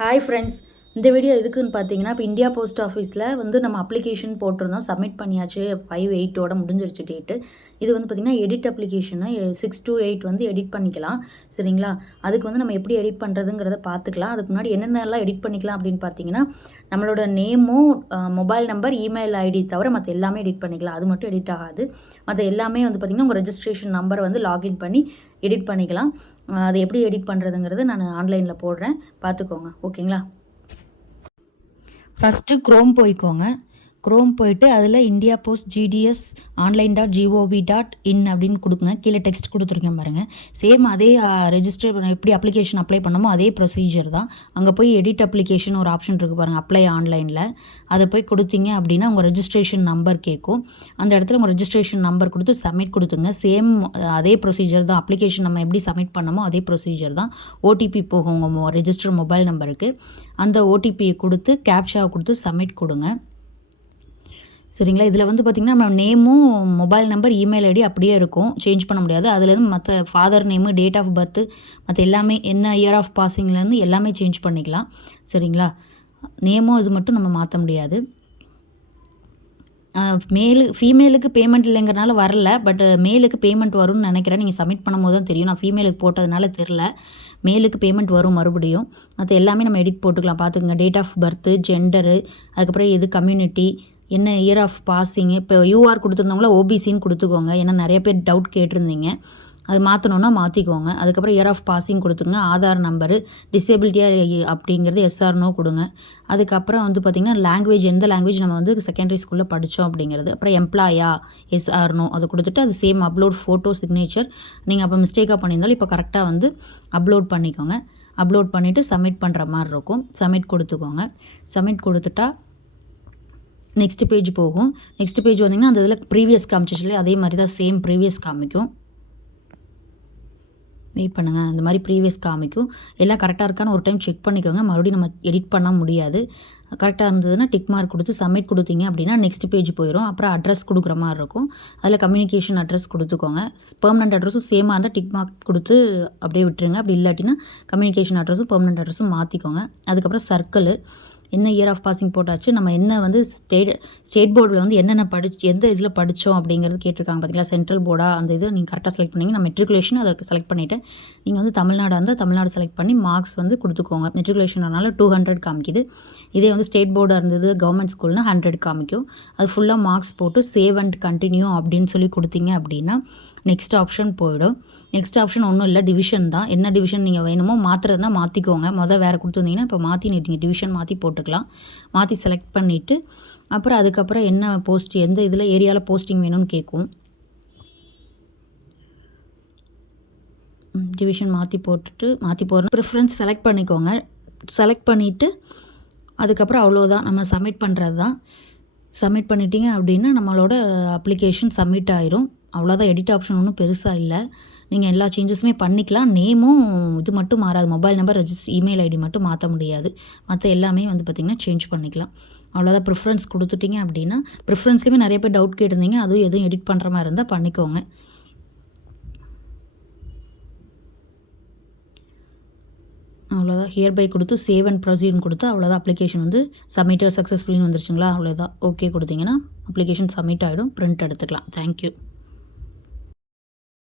Hi friends, இந்த video எதுக்குன்னு பார்த்தீங்கன்னா, இப்போ இந்தியா போஸ்ட் ஆஃபீஸில் வந்து நம்ம அப்ளிகேஷன் போட்டிருந்தோம். சப்மிட் பண்ணியாச்சு. 5/8 முடிஞ்சிருச்சு டேட்டு. இது வந்து பார்த்திங்கன்னா எடிட் அப்ளிகேஷனு 6 to 8 வந்து எடிட் பண்ணிக்கலாம். சரிங்களா? அதுக்கு வந்து நம்ம எப்படி எடிட் பண்ணுறதுங்கிறத பார்த்துக்கலாம். அதுக்கு முன்னாடி என்னென்னலாம் எடிட் பண்ணிக்கலாம் அப்படின்னு பார்த்தீங்கன்னா, நம்மளோட நேமும் மொபைல் நம்பர், இமெயில் ஐடி தவிர மற்ற எல்லாமே எடிட் பண்ணிக்கலாம். அது மட்டும் எடிட் ஆகாது. மற்ற எல்லாமே வந்து பார்த்திங்கன்னா உங்கள் ரெஜிஸ்ட்ரேஷன் நம்பரை வந்து லாகின் பண்ணி எடிட் பண்ணிக்கலாம். அது எப்படி எடிட் பண்ணுறதுங்கிறது நான் ஆன்லைனில் போடுறேன், பார்த்துக்கோங்க. ஓகேங்களா? ஃபஸ்ட்டு க்ரோம் போய்க்கோங்க. க்ரோம் போயிட்டு அதில் இந்தியா போஸ்ட் GDS online.gov.in அப்படின்னு கொடுக்குங்க. கீழே டெக்ஸ்ட் கொடுத்துருக்கேன் பாருங்கள். சேம் அதே ரெஜிஸ்டர் எப்படி அப்ளிகேஷன் அப்ளை பண்ணமோ அதே ப்ரொசீஜர் தான். அங்கே போய் எடிட் அப்ளிகேஷன் ஒரு ஆப்ஷன் இருக்குது பாருங்கள், அப்ளை ஆன்லைனில். அதை போய் கொடுத்தீங்க அப்படின்னா உங்கள் ரெஜிஸ்ட்ரேஷன் நம்பர் கேட்கும். அந்த இடத்துல உங்கள் ரெஜிஸ்ட்ரேஷன் நம்பர் கொடுத்து சப்மிட் கொடுத்துங்க. சேம் அதே ப்ரொசீஜர் தான். அப்ளிகேஷன் நம்ம எப்படி சப்மிட் பண்ணமோ அதே ப்ரொசீஜர் தான். OTP போகும் உங்கள் ரெஜிஸ்டர் மொபைல் நம்பருக்கு. அந்த OTPயை கொடுத்து கேப்ஷாவை கொடுத்து சப்மிட் கொடுங்க. சரிங்களா? இதில் வந்து பார்த்திங்கன்னா நம்ம நேமும் மொபைல் நம்பர், இமெயில் ஐடி அப்படியே இருக்கும், சேஞ்ச் பண்ண முடியாது. அதுலேருந்து மற்ற father name, date of birth, மற்ற எல்லாமே என்ன இயர் ஆஃப் பாசிங்லேருந்து எல்லாமே சேஞ்ச் பண்ணிக்கலாம். சரிங்களா? நேமும் இது மட்டும் நம்ம மாற்ற முடியாது. ஃபீமேலுக்கு பேமெண்ட் இல்லைங்கிறனால வரல, பட் மேலுக்கு பேமெண்ட் வரும்னு நினைக்கிறேன். நீங்கள் சப்மிட் பண்ணும்போது தான் தெரியும். நான் ஃபீமேலுக்கு போட்டதுனால தெரில. மேலுக்கு பேமெண்ட் வரும் மறுபடியும். மற்ற எல்லாமே நம்ம எடிட் போட்டுக்கலாம், பார்த்துக்குங்க. டேட் ஆஃப் பர்த்து, ஜெண்டரு, அதுக்கப்புறம் எது கம்யூனிட்டி, என்ன இயர் ஆஃப் பாசிங்கு. இப்போ UR கொடுத்துருந்தவங்கள OBCன்னு கொடுத்துக்கோங்க. ஏன்னா நிறைய பேர் டவுட் கேட்டிருந்தீங்க. அது மாற்றணுன்னா மாற்றிக்கோங்க. அதுக்கப்புறம் இயர் ஆஃப் பாசிங் கொடுத்துங்க. ஆதார் நம்பரு, டிசேபிலிட்டியாக அப்படிங்கிறது SR/NO கொடுங்க. அதுக்கப்புறம் வந்து பார்த்திங்கன்னா லாங்குவேஜ், எந்த லாங்குவேஜ் நம்ம வந்து செகண்டரி ஸ்கூலில் படித்தோம் அப்படிங்கிறது. அப்புறம் எம்ப்ளாயா, SR/NO அதை கொடுத்துட்டு அது சேம் அப்லோட் ஃபோட்டோ, சிக்னேச்சர். நீங்கள் அப்போ மிஸ்டேக்காக பண்ணியிருந்தாலும் இப்போ கரெக்டாக வந்து அப்லோட் பண்ணிக்கோங்க. அப்லோட் பண்ணிவிட்டு சப்மிட் பண்ணுற மாதிரி இருக்கும். சப்மிட் கொடுத்துக்கோங்க. சப்மிட் கொடுத்துட்டா நெக்ஸ்ட் பேஜ் போகும். நெக்ஸ்ட் பேஜ் வந்திங்கன்னா அந்த இதில் ப்ரீவியஸ் காமிச்சிச்சு, அதே மாதிரி தான் சேம் ப்ரீவியஸ் காமிக்கும். வெயிட் பண்ணுங்கள், அந்த மாதிரி ப்ரீவியஸ் காமிக்கும். எல்லாம் கரெக்டாக இருக்கான்னு ஒரு டைம் செக் பண்ணிக்கோங்க. மறுபடியும் நம்ம எடிட் பண்ண முடியாது. கரெக்டாக இருந்ததுன்னா டிக் மார்க் கொடுத்து சப்மிட் கொடுத்தீங்க அப்படின்னா நெக்ஸ்ட் பேஜ் போயிடும். அப்புறம் அட்ரஸ் கொடுக்குற மாதிரி இருக்கும். அதில் கம்யூனிகேஷன் அட்ரஸ் கொடுத்துக்கோங்க. பெர்மனண்ட் அட்ரஸும் சேமாக இருந்தால் டிக் மார்க் கொடுத்து அப்படியே விட்டுருங்க. அப்படி இல்லாட்டினா கம்யூனிகேஷன் அட்ரஸும் பெர்மனண்ட் அட்ரஸும் மாற்றிக்கோங்க. அதுக்கப்புறம் சர்க்கிள், என்ன இயர் ஆஃப் பாசிங் போட்டாச்சு, நம்ம என்ன வந்து ஸ்டேட் போர்டில் வந்து என்னென்ன எந்த இதில் படித்தோம் அப்படிங்கிறது கேட்டிருக்காங்க பார்த்தீங்களா? சென்ட்ரல் போர்டா, அந்த இது நீங்கள் கரெக்டாக செலக்ட் பண்ணிங்க. நான் மெட்ரிகுலேஷன் அதை செலக்ட் பண்ணிவிட்டேன். நீங்கள் வந்து தமிழ்நாடாக இருந்தால் தமிழ்நாடு செலக்ட் பண்ணி மார்க்ஸ் வந்து கொடுத்துக்கோங்க. மெட்ரிகுலேஷனால 200 காமிக்குது. இதே வந்து ஸ்டேட் போர்டாக இருந்தது கவர்மெண்ட் ஸ்கூல்னால் 100 காமிக்கும். அது ஃபுல்லாக மார்க்ஸ் போட்டு சேவ் அண்ட் கண்டினியூ அப்படின்னு சொல்லி கொடுத்தீங்க அப்படின்னா நெக்ஸ்ட் ஆப்ஷன் போயிடும். நெக்ஸ்ட் ஆப்ஷன் ஒன்றும் இல்லை, டிவிஷன் தான். என்ன டிவிஷன் நீங்கள் வேணுமோ மாற்றுறதுனா மாற்றிக்கோங்க. வேறு கொடுத்துருந்தீங்கன்னா இப்போ மாற்றி நீங்கள் டிவிஷன் மாற்றி போட்டுக்கலாம். மாற்றி செலக்ட் பண்ணிவிட்டு அப்புறம் அதுக்கப்புறம் என்ன போஸ்ட், எந்த இதில் ஏரியாவில் போஸ்டிங் வேணும்னு கேட்கும். டிவிஷன் மாற்றி போடுறோம். ப்ரிஃபரன்ஸ் செலக்ட் பண்ணிக்கோங்க. செலக்ட் பண்ணிவிட்டு அதுக்கப்புறம் அவ்வளோதான், நம்ம சப்மிட் பண்ணுறது தான். சப்மிட் பண்ணிட்டீங்க அப்படின்னா நம்மளோட அப்ளிகேஷன் சப்மிட் ஆயிரும். அவ்வளோதான். எடிட் ஆப்ஷன் ஒன்றும் பெருசாக இல்லை. நீங்கள் எல்லா சேஞ்சஸுமே பண்ணிக்கலாம். நேமும் இது மட்டும் மாறாது, மொபைல் நம்பர், இமெயில் ஐடி மட்டும் மாற்ற முடியாது. மற்ற எல்லாமே வந்து பார்த்திங்கன்னா சேஞ்ச் பண்ணிக்கலாம். அவ்வளோதான். ப்ரிஃபரன்ஸ் கொடுத்துட்டிங்க அப்படின்னா, ப்ரிஃபரன்ஸ்லேயுமே நிறைய பேர் டவுட் கேட்டிருந்தீங்க. அதுவும் எதுவும் எடிட் பண்ணுற மாதிரி இருந்தால் பண்ணிக்கோங்க. அவ்வளோதான். ஹியர் பை கொடுத்து சேவ் அண்ட் ப்ரொசீட்னு கொடுத்து அவ்வளோதான். அப்ளிகேஷன் வந்து சப்மிட்டட் சக்ஸஸ்ஃபுல்லின்னு வந்துருச்சுங்களா? அவ்வளோதான். ஓகே கொடுத்தீங்கன்னா அப்ளிகேஷன் சப்மிட் ஆகிடும். பிரிண்ட் எடுத்துக்கலாம். தேங்க்யூ.